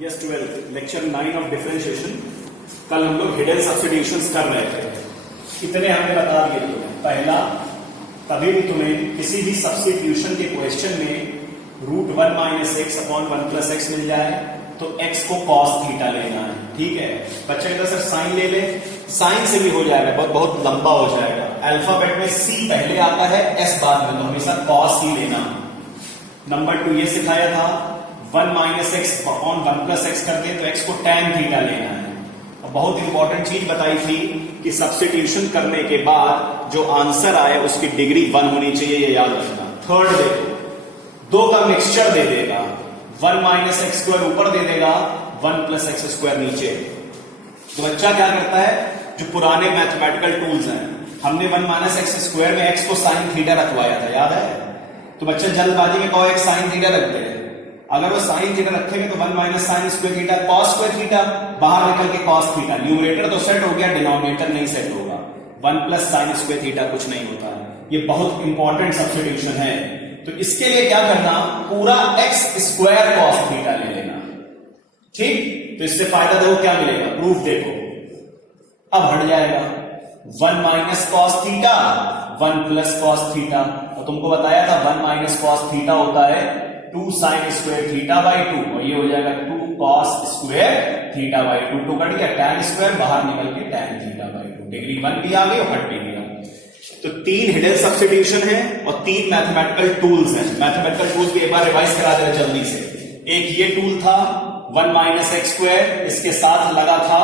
Yes 12 lecture 9 of differentiation. कल हम लोग हिडन सब्स्टिट्यूशंस कर रहे थे। इतने हमने बता दिए थे। पहला, कभी भी तुम्हें किसी भी सब्स्टिट्यूशन के क्वेश्चन में root 1 minus X upon 1 plus X मिल जाए तो x को cos थीटा लेना है। ठीक है, बच्चा कहता सर साइन ले ले, साइन से भी हो जाएगा, बहुत लंबा हो जाएगा। अल्फाबेट में c पहले आता है, s बाद में, तो हमेशा cos ही लेना। नंबर 2 ये सिखाया था 1 minus X upon 1 plus x करते तो x को tan थीटा लेना है। और बहुत इंपॉर्टेंट चीज बताई थी कि सब्स्टिट्यूशन करने के बाद जो आंसर आए उसकी डिग्री 1 होनी चाहिए, ये याद रखना। थर्ड देखो, 2 का मिक्सचर दे देगा, 1 माइनस एक्स स्क्वायर ऊपर दे देगा, 1 प्लस एक्स स्क्वायर नीचे। तो बच्चा क्या करता है, जो पुराने मैथमेटिकल टूल्स हैं, हमने 1 माइनस एक्स स्क्वायर में एक्स को साइन थीटा रखवाया था, याद है? तो बच्चा जल्दबाजी में कहो एक्स साइन थीटा रखते हैं। अगर वो साइन थीटा रखेंगे तो 1 minus sine square theta cos square theta, बाहर निकल के कॉस थीटा, न्यूमरेटर तो सेट हो गया, डिनोमिनेटर नहीं सेट होगा। 1 प्लस साइन स्क्वायर थीटा कुछ नहीं होता है। ये बहुत इंपॉर्टेंट सब्स्टिट्यूशन है। तो इसके लिए क्या करना, पूरा एक्स स्क्वायर कॉस थीटा ले लेना। ठीक, तो इससे फायदा देखो क्या मिलेगा, प्रूफ देखो, अब हट जाएगा 1 minus cos theta 1 plus cos theta. और तुमको बताया था 1 माइनस कॉस थीटा होता है 2 साइन स्क्वायर थीटा बाई 2, और ये हो जाएगा 2 कॉस स्क्वायर थीटा बाई 2। तो कट गया tan स्क्वायर, बाहर निकल के tan थीटा बाई 2। डिग्री 1 भी आ गई और हट भी गया। तो 3 हिडन सब्स्टिट्यूशन है और 3 मैथमेटिकल टूल्स हैं। मैथमेटिकल टूल्स भी एक बार रिवाइज करा दे जल्दी से। एक ये टूल था 1 माइनस एक्स स्क्वायर, इसके साथ लगा था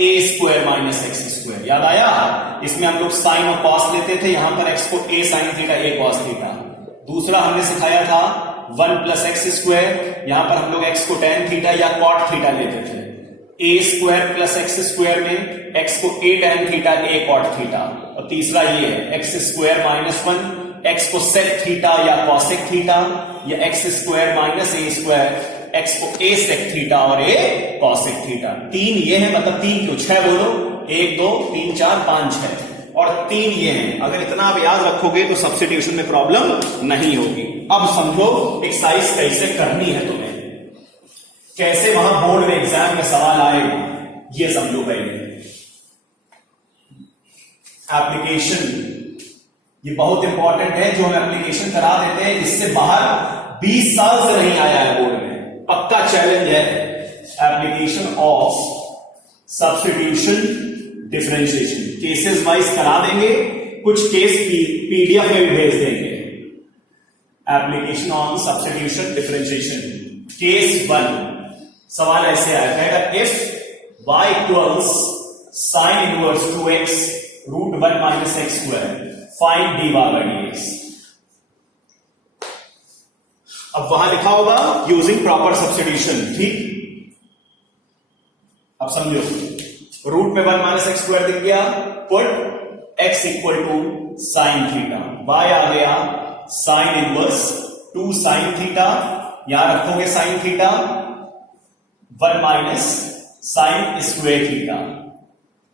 a square minus x square, याद आया? इसमें हम लोग साइन और कॉस लेते थे, यहां पर x को a sine theta a cos theta. दूसरा हमने सिखाया था 1 प्लस एक्स स्क्वायर, यहां पर हम लोग x को tan थीटा या cot थीटा लेते थे। a square plus x square में x को a tan theta a cot theta. और तीसरा ये है x स्क्वायर माइनस 1, x को sec थीटा या cosec थीटा, या x square minus a square, x को a sec थीटा और a cosec थीटा। 3 ये है, मतलब 3 क्यों, 6 बोलो, 1 2 3 4 5 6, और 3 ये हैं। अगर इतना आप याद रखोगे तो सब्स्टिट्यूशन में प्रॉब्लम नहीं होगी। अब समझो एक्सरसाइज कैसे करनी है तुम्हें, कैसे वहां बोर्ड में एग्जाम में सवाल आए, ये समझो। पहले एप्लीकेशन, ये बहुत इंपॉर्टेंट है, जो हम एप्लीकेशन करा देते हैं इससे बाहर 20 साल से नहीं आया है बोर्ड में, पक्का चैलेंज है। Application of substitution differentiation cases wise करा देंगे, कुछ केस पीडीएफ में भी भेज देंगे। Application on substitution differentiation case 1, सवाल ऐसे आएगा, if y equals sine inverse 2x root 1 minus x square, find dy by dx। अब वहां लिखा होगा यूजिंग प्रॉपर सब्स्टिट्यूशन। ठीक, अब समझो, रूट में 1 माइनस एक्स स्क्वायर दिख गया, put x equal to sine theta, y आ गया साइन इनवर्स 2 साइन थीटा, यहां रखोगे sine theta, 1 minus sine square theta,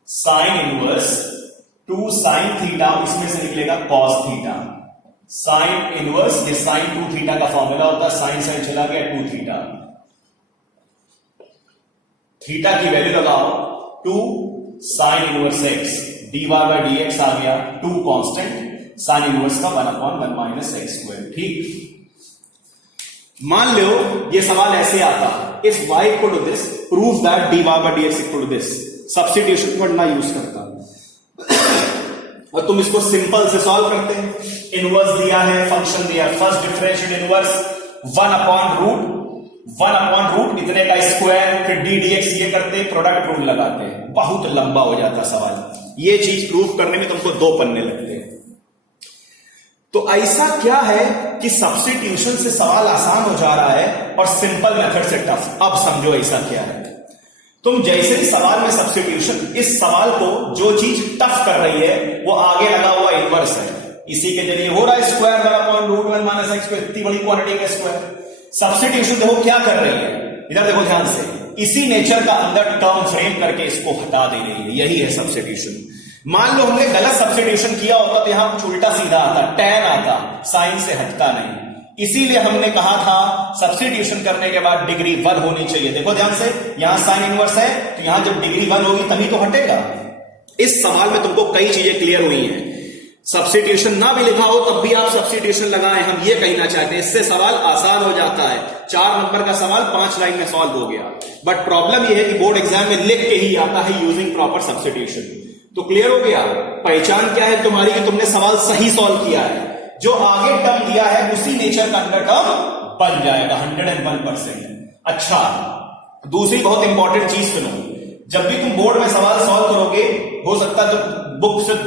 sine inverse 2 sine theta, इसमें से निकलेगा कॉस थीटा, साइन इनवर्स, ये साइन 2 थीटा का फॉर्मूला होता है, साइन साइन चला गया 2 थीटा, थीटा की वैल्यू लगाओ 2 sine inverse X, dy by dx आ गया 2 कांस्टेंट, साइन इनवर्स का 1 अपॉन 1 माइनस एक्स स्क्वायर। ठीक, मान लो ये सवाल ऐसे आता, if y equal to this prove that dy by dx equal to this. Substitution word ना यूज करता और तुम इसको सिंपल से सॉल्व करते हैं। इनवर्स दिया है, फंक्शन दिया, first differential inverse 1 upon root इतने का स्क्वायर, फिर डी dx ये करते, प्रोडक्ट रूल लगाते हैं, बहुत लंबा हो जाता सवाल। ये चीज प्रूव करने में तुमको 2 पन्ने लगते हैं। तो ऐसा क्या है कि सब्स्टिट्यूशन से सवाल आसान हो जा रहा है और सिंपल मेथड से टफ। अब समझो ऐसा क्या है, तुम जैसे ही सवाल में सब्स्टिट्यूशन, इस सवाल को जो चीज टफ कर रही है वो आगे लगा हुआ इनवर्स है, इसी के जरिए हो रहा है square 1 upon root 1 minus x square, इतनी बड़ी क्वांटिटी का स्क्वायर। सब्स्टिट्यूशन देखो क्या कर रही है, इधर देखो ध्यान से, इसी नेचर का अंदर टर्म फ्रेम करके इसको हटा दे रही है, यही है सब्स्टिट्यूशन। मान लो हमने गलत सब्स्टिट्यूशन किया होता तो यहां कुछ उल्टा सीधा आता, tan आता, साइन से हटता नहीं। इसीलिए हमने कहा था सब्स्टिट्यूशन करने के बाद डिग्री 1 होनी चाहिए। देखो ध्यान से, यहां साइन इनवर्स है तो यहां जब डिग्री 1 होगी तभी तो हटेगा। इस सवाल में तुमको कई चीजें क्लियर हुई हैं। सब्स्टिट्यूशन ना भी लिखा हो तब भी आप सब्स्टिट्यूशन लगाएं, हम ये कहना चाहते हैं। इससे सवाल आसान हो जाता है। 4 नंबर का सवाल 5 लाइन में सॉल्व हो गया। बट प्रॉब्लम यह है कि बोर्ड एग्जाम में लिख के ही आता है यूजिंग प्रॉपर सब्स्टिट्यूशन। तो क्लियर हो गया, पहचान क्या है तुम्हारी कि तुमने सवाल सही सॉल्व किया है। जो आगे टर्म दिया है उसी नेचर का अंडर टर्म बन जाएगा 101%। अच्छा, दूसरी बहुत इंपॉर्टेंट चीज सुनो, जब भी तुम बोर्ड में सवाल सॉल्व करोगे, हो सकता है तो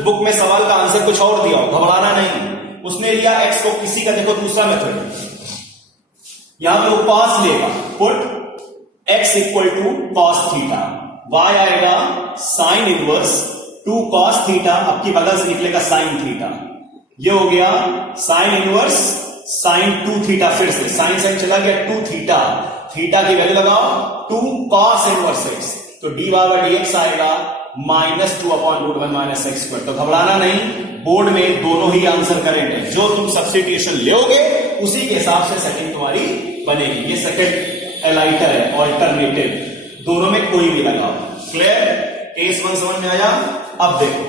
बुक में सवाल का आंसर कुछ और दिया हो, घबराना नहीं। उसने लिया एक्स को, किसी का देखो दूसरा मेथड, यहां पे वो कॉस लेगा, put X equal to cos theta, Y आएगा साइन इनवर्स 2 कॉस थीटा, आपकी बगल से निकलेगा साइन थीटा। ये हो गया साइन इनवर्स साइन 2 थीटा, फिर से साइन साइन चला गया 2 थीटा, थीटा की वैल्यू लगाओ 2 कॉस इनवर्स एक्स, तो डी बाय डी एक्स आएगा -2/√1 - x²। तो घबराना नहीं, बोर्ड में दोनों ही आंसर करेंगे। जो तुम सब्स्टिट्यूशन लोगे उसी के हिसाब से सेकंड तुम्हारी बनेगी। ये सेकंड एलाइटर है, ऑल्टरनेटिव, दोनों में कोई भी लगाओ। क्लियर? केस 1 समझ में आया? अब देखो,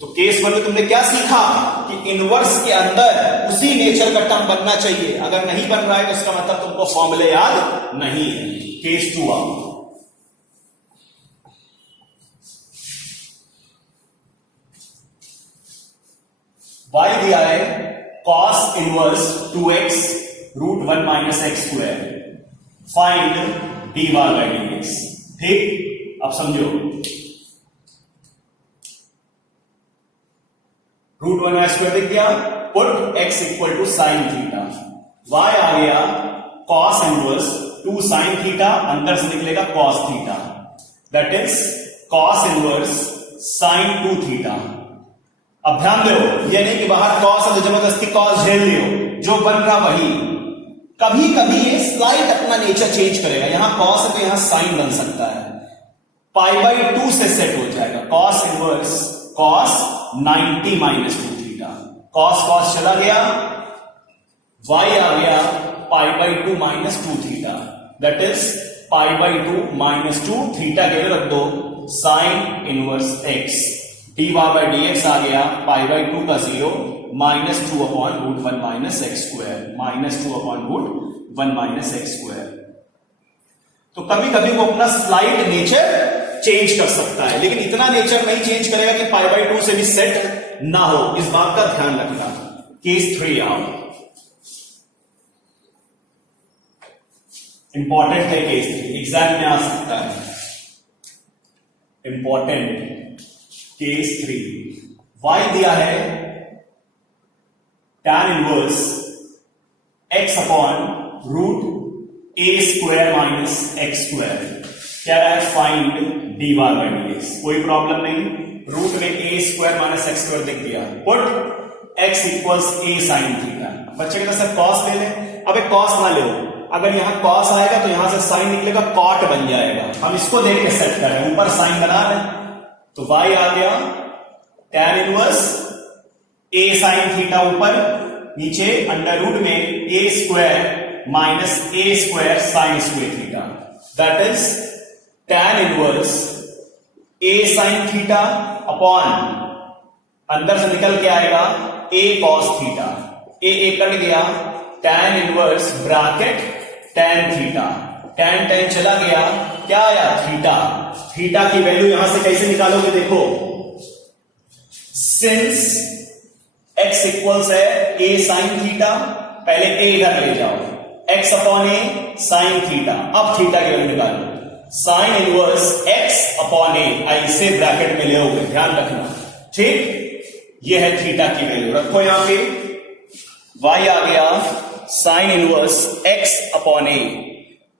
तो केस 1 में तुमने क्या सीखा कि इनवर्स के अंदर उसी नेचर का टर्म बनना चाहिए। अगर नहीं बन रहा है तो इसका मतलब तुमको फॉर्मूले याद नहीं है। केस 2 आओ, y दिया है cos inverse 2x√1 - x², find dy by dx। ठीक, अब समझो, √1 दिख गया, put x equal to sine theta, y आ गया cos इनवर्स 2 साइन थीटा, अंदर से निकलेगा cos theta, that is cos inverse sine 2 theta. अब ध्यान दो, ये नहीं कि बाहर cos है तो जबरदस्ती cos झेल लियो, जो बन रहा वही। कभी कभी ये स्लाइड अपना नेचर चेंज करेगा, यहां cos है तो यहां साइन बन सकता है, π/2 से सेट हो जाएगा। cos inverse cos 90 - 2 theta, cos cos चला गया, y आ गया π/2 - 2 थीटा, दैट इज π/2 - 2 थीटा के रख दो sine inverse x, dy by dx आ गया π/2 का 0 -2/√1 - x², -2/√1 - x²। तो कभी कभी वो अपना स्लाइड नेचर चेंज कर सकता है, लेकिन इतना नेचर नहीं चेंज करेगा कि π/2 से भी सेट ना हो, इस बात का ध्यान रखना। केस 3 आओ, इंपॉर्टेंट है केस 3, एग्जाम में आ सकता है। इंपॉर्टेंट केस 3, y दिया है tan इनवर्स x/√a² - x², क्या रहा है फाइंड dy बाय dx। कोई प्रॉब्लम नहीं, रूट में a² - x² दिख दिया, put x equals a sine theta. बच्चे कहते सर cos ले लें, अबे cos ना ले, अगर यहां cos आएगा तो यहां से साइन निकलेगा, cot बन जाएगा। हम इसको देख के सेट करें, ऊपर साइन बना लें, तो y आ गया tan inverse a sine theta, ऊपर नीचे अंडर रूट में a² - a² sign square theta, that is tan inverse a sine theta upon अंदर से निकल के आएगा a cos theta, a cut गया, tan inverse bracket tan theta, tan चला गया, क्या आया थीटा, थीटा की वैल्यू यहां से कैसे निकालोगे देखो, सिंस x इक्वल्स है a साइन थीटा, पहले a इधर ले जाओ, x/a साइन थीटा, अब थीटा की वैल्यू निकालो, साइन इनवर्स x/a, ऐसे ब्रैकेट में ले लोगे, ध्यान रखना। ठीक, ये है थीटा की वैल्यू, रखो यहां पे, y आ गया साइन इनवर्स x/a,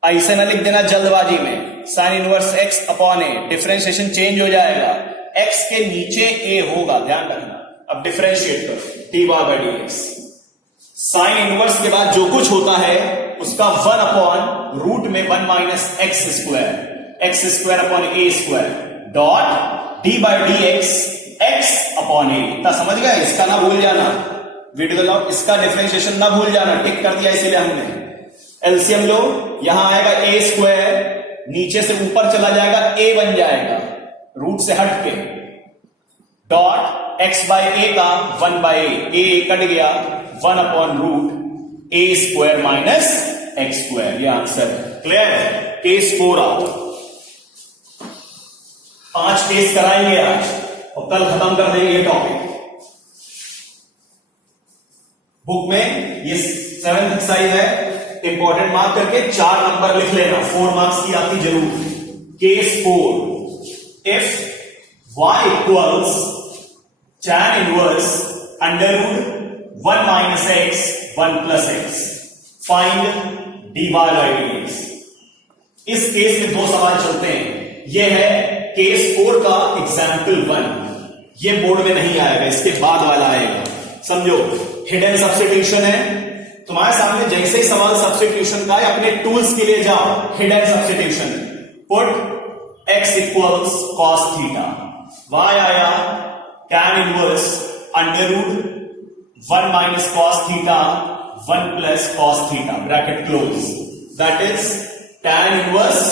ऐसे ना लिख देना जल्दबाजी में, sine inverse x/a, differentiation change हो जाएगा, x के नीचे a होगा, ध्यान रखना। अब डिफरेंशिएट करो dy by dx, sine inverse के बाद जो कुछ होता है उसका 1/√1 - x², x²/a² dot dy by dx x/a, इतना समझ गए, इसका ना भूल जाना, वीडियो लॉ, इसका डिफरेंशिएशन ना भूल जाना, टिक कर दिया इसीलिए हमने। एलसीएम लो, यहां आएगा ए स्क्वायर, नीचे से ऊपर चला जाएगा ए बन जाएगा रूट से हट के, डॉट एक्स बाय ए का 1 बाय ए कट गया 1 अपॉन रूट ए स्क्वायर माइनस एक्स स्क्वायर, ये आंसर है। क्लियर है? केस 4 आओ, 5 केस कराएंगे आज और कल खत्म कर देंगे ये टॉपिक। बुक में ये 7th एक्सरसाइज है, इंपॉर्टेंट मार्क करके 4 नंबर लिख लेना, 4 मार्क्स की आपकी जरूर। Case 4, if y equals tan inverse under root 1 minus X 1 plus X, find dy by dx। इस केस में 2 सवाल चलते हैं, यह है केस 4 का एग्जाम्पल 1, ये बोर्ड में नहीं आएगा, इसके बाद वाला आएगा। समझो, हिडन सब्स्टिट्यूशन है तुम्हारे सामने, जैसे ही सवाल सब्स्टिट्यूशन का है अपने टूल्स के लिए जाओ, hidden substitution, put x equals cos theta, y आया tan inverse under root 1 minus cos theta 1 plus cos theta, bracket close, that is tan inverse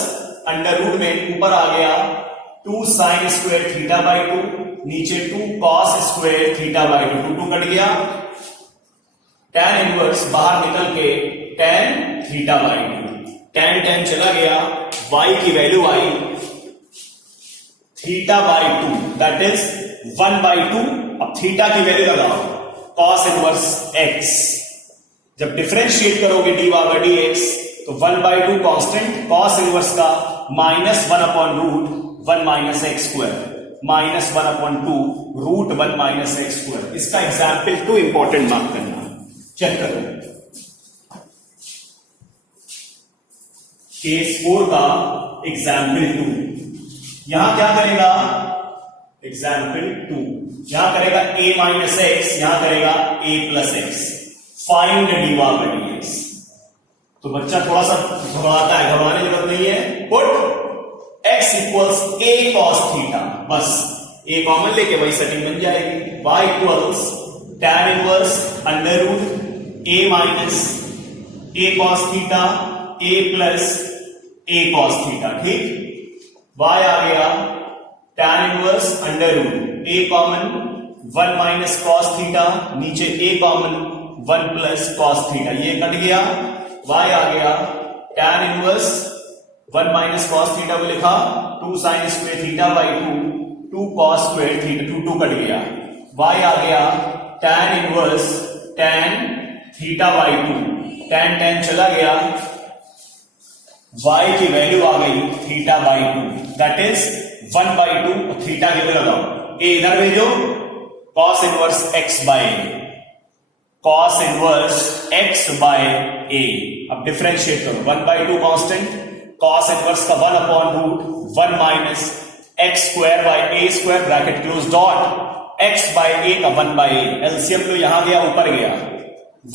under root में ऊपर आ गया 2 साइन स्क्वायर थीटा बाई 2, नीचे 2 cos square theta by 2, 2 cut गया, tan inverse बाहर निकल के tan theta by 2, tan चला गया, y की वैल्यू आई theta by 2, that is 1 by 2, अब थीटा की वैल्यू लगाओ कॉस इनवर्स x, जब डिफरेंशिएट करोगे dy बाई dx तो 1 बाई 2 कॉन्स्टेंट, कॉस इनवर्स का minus 1 upon root 1 minus x square, minus 1 upon 2 root 1 minus x square. इसका example 2 important mark करना, check करो। केस 4 का एग्जाम्पल 2, यहां क्या करेगा, एग्जाम्पल 2 यहां करेगा a माइनस एक्स, यहां करेगा a plus X, find dy by dx। तो बच्चा थोड़ा सा घबराता है, घबराने की जरूरत नहीं है, put x equals a cos theta, बस a कॉमन लेके वही सेटिंग बन जाएगी, y equals tan inverse under root a minus a cos theta a plus a cos theta, ठीक। y आ गया tan inverse under root a common 1 minus cos theta, नीचे a common 1 plus cos theta, ये cut गया, y आ गया tan inverse 1 minus cos theta को लिखा 2 sign square theta by 2, 2 cos square theta, 2 2 cut गया, y आ गया tan inverse tan theta by 2, tan चला गया, y की वैल्यू आ गई theta by 2, that is 1 by 2, theta की वैल्यू लगाओ, a इधर भेजो, cos inverse x by a, cos inverse x by a, अब डिफरेंशिएट करो, 1 बाई 2 कांस्टेंट, cos इनवर्स का 1 upon root 1 minus x square by a square, bracket close, dot x by a का 1 bye a, LCM तो यहां गया ऊपर गया,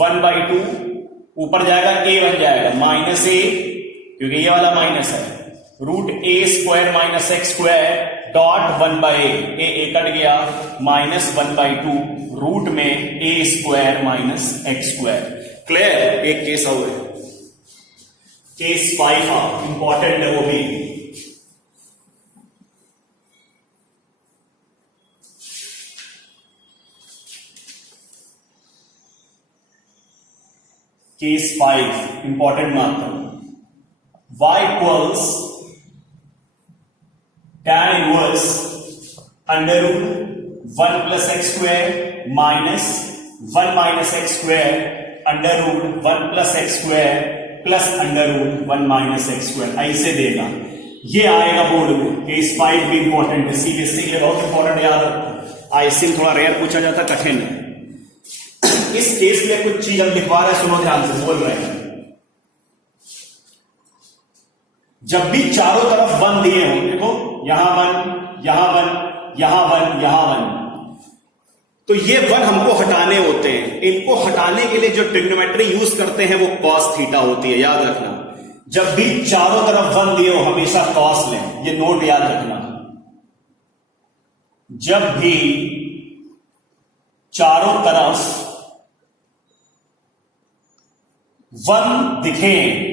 1 by 2 ऊपर जाएगा a बन जाएगा माइनस a, क्योंकि ये वाला माइनस है, root a square minus x square dot 1 by a cut गया, माइनस 1 बाई 2 रूट में a square minus x square. Clear? एक केस और है, केस 5 इंपॉर्टेंट है वो भी। केस 5 इंपॉर्टेंट मार्क करो, y equals tan inverse under root 1 plus x square minus 1 minus x square under root 1 plus x square plus under root 1 minus x square, ऐसे देगा, ये आएगा बोर्ड में। केस 5 भी इंपॉर्टेंट है, सीबीएसई के लिए बहुत इंपॉर्टेंट, याद रखो। आईसी में थोड़ा रेयर पूछा जाता, कठिन है। इस केस में कुछ चीज हम लिखवा रहे हैं, सुनो ध्यान से, बोल रहे हैं। जब भी चारों तरफ 1 दिए हो, देखो यहां 1, यहां 1, यहां 1, यहां 1, तो ये 1 हमको हटाने होते हैं। इनको हटाने के लिए जो ट्रिग्नोमेट्री यूज करते हैं वो कॉस थीटा होती है, याद रखना। जब भी चारों तरफ 1 दिए हो हमेशा कॉस लें, ये नोट याद रखना। जब भी चारों तरफ 1 दिखें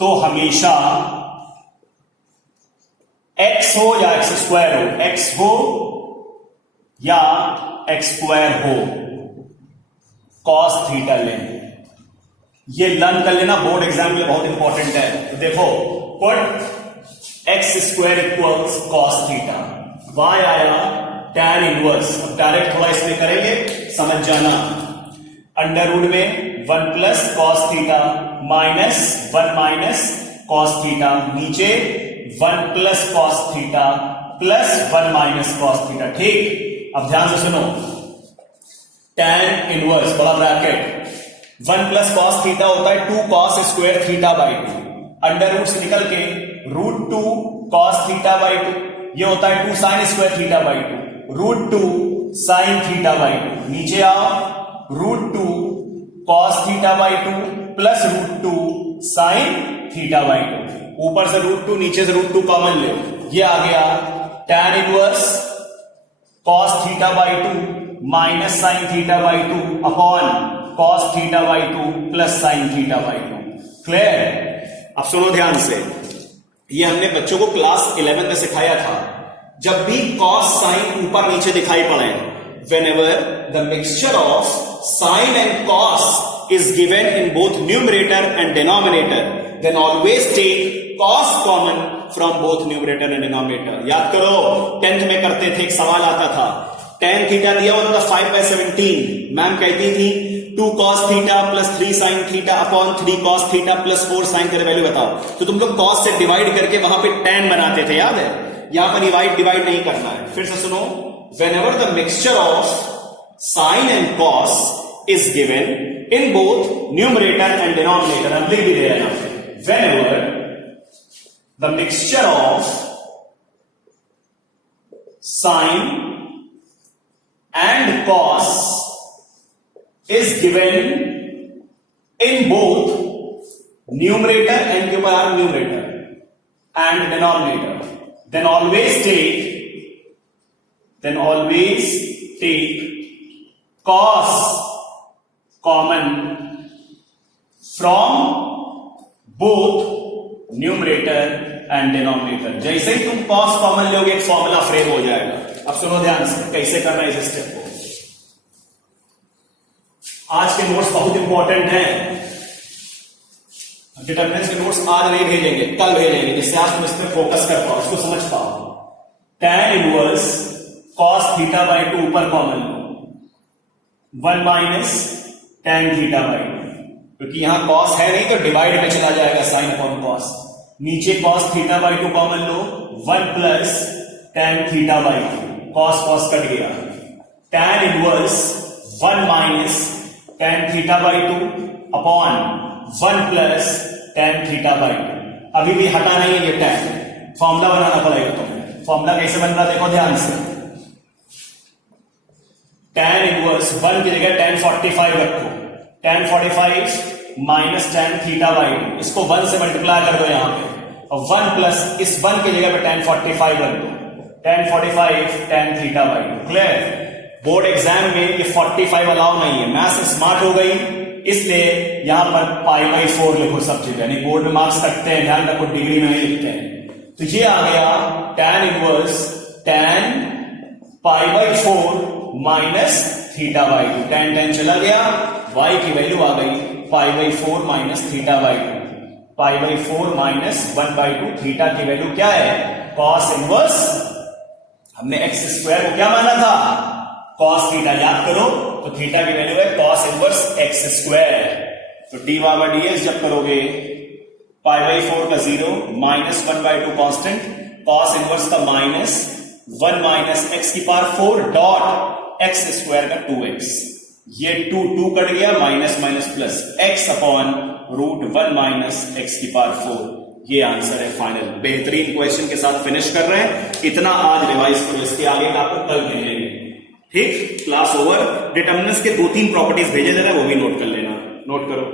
तो हमेशा x हो या x स्क्वायर हो, x हो या x स्क्वायर हो, cos थीटा लें। ये लर्न कर लेना, बोर्ड एग्जाम के लिए बहुत इंपॉर्टेंट है। तो देखो, put x square equals cos theta, y आया tan इनवर्स। अब डायरेक्ट थोड़ा इसमें करेंगे, समझ जाना। अंडर रूट में 1 plus cos theta minus 1 minus cos theta, नीचे 1 plus cos theta plus 1 minus cos theta. ठीक, अब ध्यान से सुनो, tan इनवर्स बड़ा ब्रैकेट 1 प्लस cos थीटा होता है 2 cos square theta by 2, under root से निकल के √2 cos थीटा बाई 2, ये होता है 2 sin square theta by 2, √2 sin theta by 2, नीचे आओ √2 cos theta by 2 plus √2 sin theta by 2, ऊपर से √2 नीचे से √2 कॉमन ले, ये आ गया tan inverse cos theta by 2 minus sin theta by 2 upon cos theta by 2 plus sin theta by 2। Clear? अब सुनो ध्यान से, ये हमने बच्चों को क्लास 11 में सिखाया था। जब भी cos sin ऊपर नीचे दिखाई पड़े, whenever the mixture of sin and cos is given in both numerator and denominator, then always take cos common from both numerator and denominator। याद करो, 10th में करते थे, एक सवाल आता था, tan थीटा दिया होता था 5/17, मैम कहती थी 2 cos theta plus 3 sin theta upon 3 cos theta plus 4 sin theta, value बताओ। तो तुम लोग cos से डिवाइड करके वहां पे tan बनाते थे, याद है? यहां पर डिवाइड नहीं करना है। फिर से सुनो, whenever the mixture of sin and cos is given in both numerator and denominator, हम लिख भी दे रहे हैं, whenever the mixture of sin and cos is given in both numerator and के ऊपर numerator and denominator, then always take cos common from both numerator and denominator। जैसे ही तुम cos common लोगे, एक फॉर्मूला फ्रेम हो जाएगा। अब सुनो ध्यान से, कैसे करना है इस स्टेप को। आज के नोट्स बहुत इंपॉर्टेंट हैं, डिटरमिनेंट्स के नोट्स आज नहीं भेजेंगे, कल भेजेंगे, जिससे आप इस पर फोकस कर पाओ, इसको समझ पाओ। tan inverse cos theta by 2 ऊपर common low, 1 minus tan theta by 2, क्योंकि यहां cos है नहीं तो डिवाइड में चला जाएगा sin अपॉन cos, नीचे cos theta by 2 common low, 1 plus tan theta by 2, cos cut गया, tan inverse 1 minus tan theta by 2 upon 1 plus tan theta by 2। अभी भी हटा नहीं है ये tan, फॉर्मूला बनाना पड़ेगा तुम्हें। फॉर्मूला कैसे बन रहा देखो ध्यान से, tan इनवर्स 1 की जगह tan 45 रखो, tan 45 minus tan theta by 2, इसको 1 से मल्टीप्लाई कर दो यहां पे, और 1 प्लस इस 1 की जगह पे tan 45 रख दो, tan 45 tan theta by 2। Clear? Board exam में ये 45 अलाउ नहीं है, मैथ्स स्मार्ट हो गई इसलिए यहां पर π/4 लिखो सब चीज, यानी बोर्ड में मार्क्स कटते हैं, ध्यान रखो, डिग्री में नहीं लिखते हैं। तो ये आ गया tan inverse tan π/4 minus theta by 2, tan चला गया, y की वैल्यू आ गई π/4 माइनस थीटा बाई 2, π/4 माइनस 1/2, थीटा की वैल्यू क्या है? cos इनवर्स, हमने x स्क्वायर को क्या माना था? cos थीटा, याद करो, तो थीटा की वैल्यू है cos इनवर्स x स्क्वायर। तो d/dx जब करोगे π/4 का 0 माइनस 1/2 कांस्टेंट, cos इनवर्स का माइनस 1 माइनस x की पावर 4 डॉट x स्क्वायर का 2x, ये 2 कट गया, minus minus plus x upon √1 minus x की पावर 4। ये आंसर है फाइनल। बेहतरीन क्वेश्चन के साथ फिनिश कर रहे हैं, इतना आज रिवाइज करो, इसके आगे का आपको कल भेजेंगे। ठीक, क्लास ओवर। डिटरमिनेंट्स के 2-3 प्रॉपर्टीज भेजे जा रहे हैं, वो भी नोट कर लेना, नोट करो।